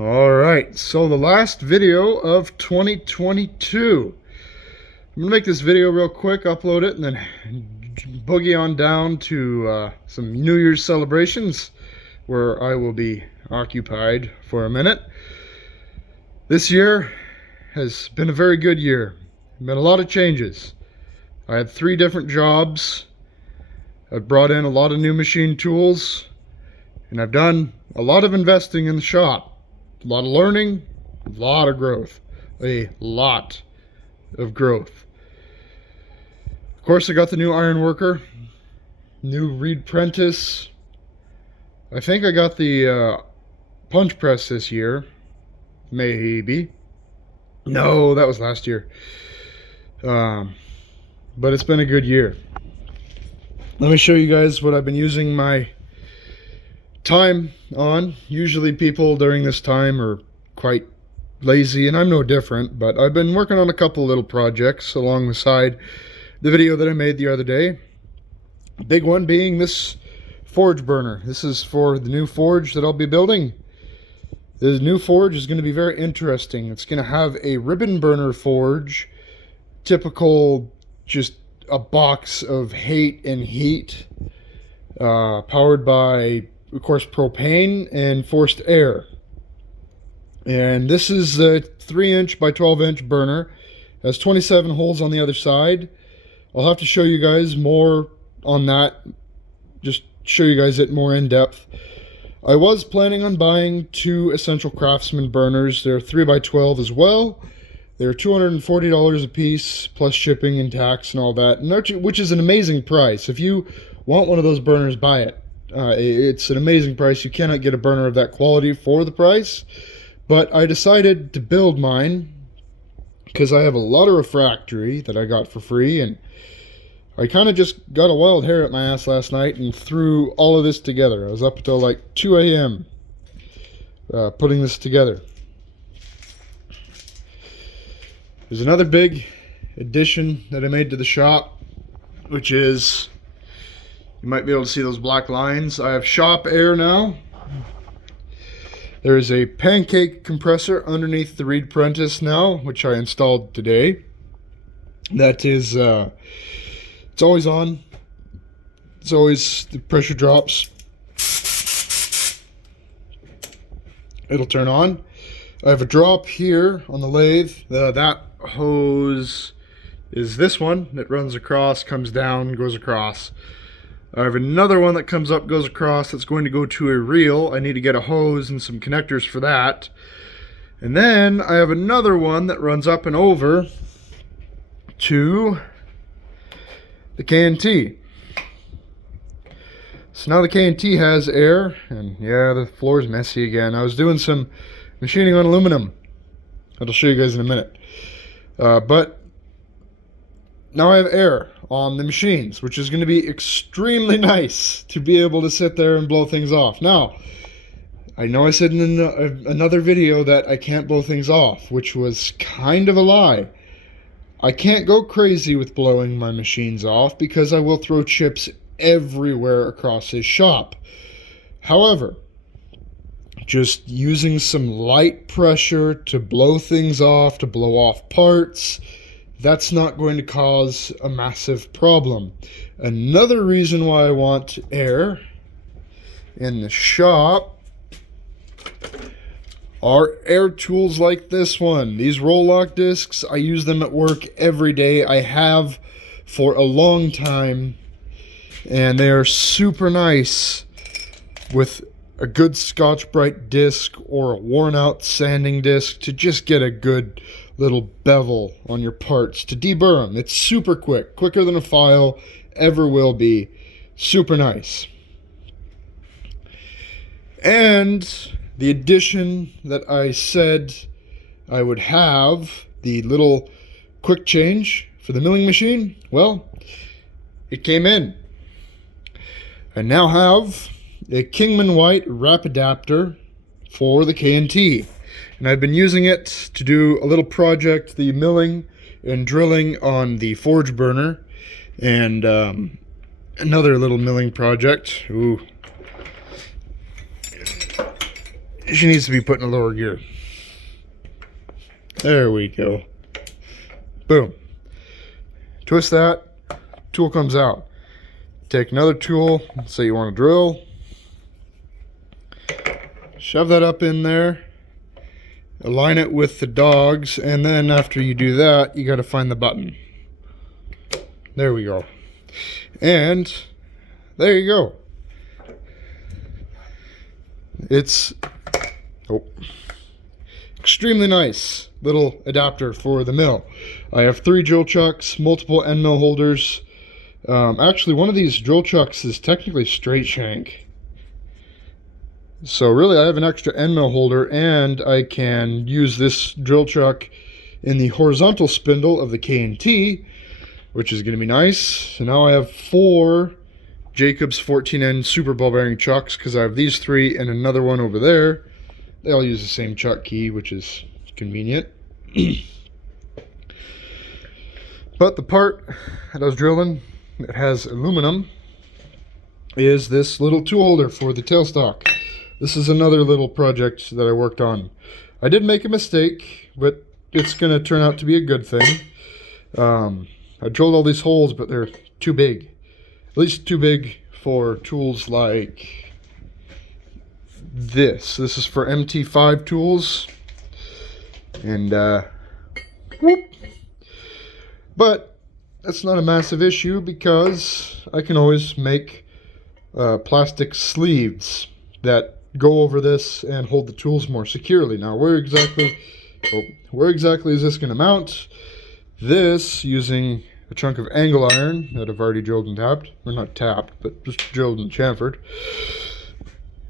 Alright, so the last video of 2022. I'm going to make this video real quick, upload it, and then boogie on down to some New Year's celebrations where I will be occupied for a minute. This year has been a very good year. Been a lot of changes. I had 3 different jobs. I've brought in a lot of new machine tools, and I've done a lot of investing in the shop. A lot of learning, a lot of growth. A lot of growth. Of course, I got the new iron worker, new Reed Prentice. I think I got the punch press this year. Maybe. No, that was last year. But it's been a good year. Let me show you guys what I've been using my time on. Usually people during this time are quite lazy, and I'm no different, but I've been working on a couple little projects along the side. The video that I made the other day, big one being this forge burner. This is for the new forge that I'll be building. This new forge is going to be very interesting. It's going to have a ribbon burner forge, typical, just a box of hate and heat, powered by, of course, propane and forced air. And this is a 3-inch by 12-inch burner. Has 27 holes on the other side. I'll have to show you guys more on that, just show you guys it more in depth. I was planning on buying 2 Essential Craftsman burners. They're 3 by 12 as well. They're $240 a piece, plus shipping and tax and all that, which is an amazing price. If you want one of those burners, buy it. It's an amazing price. You cannot get a burner of that quality for the price. But I decided to build mine because I have a lot of refractory that I got for free, and I kind of just got a wild hair at my ass last night and threw all of this together. I was up until like 2 a.m. Putting this together. There's another big addition that I made to the shop, which is, you might be able to see those black lines. I have shop air now. There is a pancake compressor underneath the Reed Prentice now, which I installed today. That is, it's always on. It's always, the pressure drops, it'll turn on. I have a drop here on the lathe. That hose is this one that runs across, comes down, goes across. I have another one that comes up, goes across, that's going to go to a reel. I need to get a hose and some connectors for that. And then I have another one that runs up and over to the K&T. So now the K&T has air, and yeah, the floor is messy again. I was doing some machining on aluminum. I'll show you guys in a minute. But now I have air on the machines, which is going to be extremely nice to be able to sit there and blow things off. Now, I know I said in another video that I can't blow things off, which was kind of a lie. I can't go crazy with blowing my machines off because I will throw chips everywhere across his shop. However, just using some light pressure to blow things off, to blow off parts, that's not going to cause a massive problem. Another reason why I want air in the shop are air tools like this one. These roll-lock discs, I use them at work every day. I have for a long time, and they are super nice with a good Scotch-Brite disc or a worn-out sanding disc to just get a good little bevel on your parts to deburr them. It's super quick, quicker than a file ever will be. Super nice. And the addition that I said I would have, the little quick change for the milling machine, well, it came in. I now have a Kingman White wrap adapter for the K&T. And I've been using it to do a little project, the milling and drilling on the forge burner, and another little milling project. Ooh. she needs to be put in a lower gear. There we go. Boom. Twist that, tool comes out. Take another tool, say you want to drill. Shove that up in there. Align it with the dogs, and then after you do that, you got to find the button. There we go. And there you go. It's extremely nice little adapter for the mill. I have 3 drill chucks, multiple end mill holders. Actually, one of these drill chucks is technically straight shank. So really I have an extra end mill holder, and I can use this drill chuck in the horizontal spindle of the K&T, which is going to be nice. So now I have 4 Jacobs 14N super ball bearing chucks, because I have these 3 and another one over there. They all use the same chuck key, which is convenient. But the part that I was drilling that has aluminum is this little tool holder for the tailstock. This is another little project that I worked on. I did make a mistake, but it's going to turn out to be a good thing. I drilled all these holes, but they're too big. At least too big for tools like this. This is for MT5 tools. And, whoop. But that's not a massive issue, because I can always make plastic sleeves that go over this and hold the tools more securely. Now, where exactly is this going to mount? This, using a chunk of angle iron that I've already drilled and tapped, or not tapped, but just drilled and chamfered,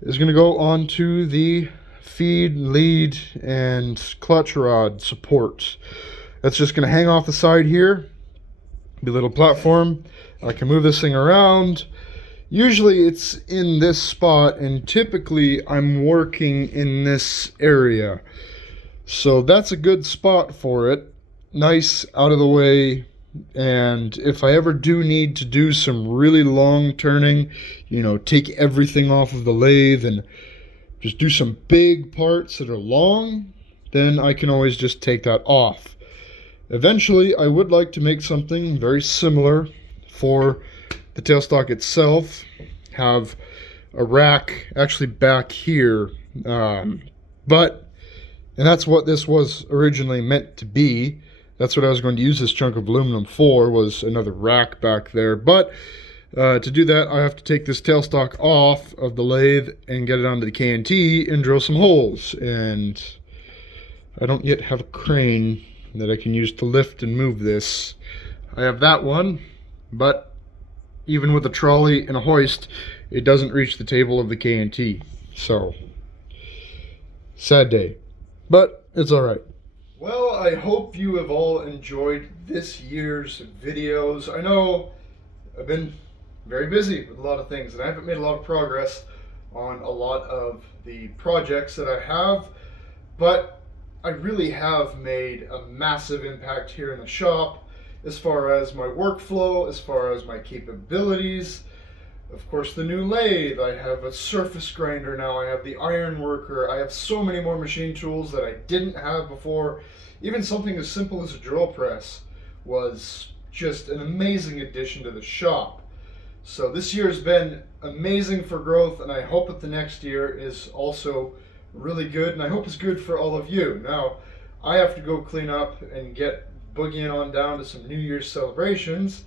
is going to go onto the feed, lead, and clutch rod support. That's just going to hang off the side here, be a little platform. I can move this thing around. Usually it's in this spot, and typically I'm working in this area. So that's a good spot for it. Nice, out of the way. And if I ever do need to do some really long turning, you know, take everything off of the lathe and just do some big parts that are long, then I can always just take that off. Eventually, I would like to make something very similar for the tailstock itself. Have a rack actually back here, and that's what this was originally meant to be. That's what I was going to use this chunk of aluminum for, was another rack back there. But to do that, I have to take this tailstock off of the lathe and get it onto the K&T and drill some holes. And I don't yet have a crane that I can use to lift and move this. I have that one, but even with a trolley and a hoist, it doesn't reach the table of the K&T. So, sad day. But it's alright. Well, I hope you have all enjoyed this year's videos. I know I've been very busy with a lot of things, and I haven't made a lot of progress on a lot of the projects that I have, but I really have made a massive impact here in the shop as far as my workflow, as far as my capabilities. Of course, the new lathe, I have a surface grinder now, I have the iron worker, I have so many more machine tools that I didn't have before. Even something as simple as a drill press was just an amazing addition to the shop. So this year has been amazing for growth, and I hope that the next year is also really good, and I hope it's good for all of you. Now, I have to go clean up and get boogieing on down to some New Year's celebrations,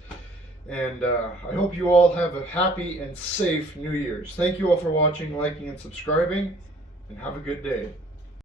and I hope you all have a happy and safe New Year's. Thank you all for watching, liking, and subscribing, and have a good day.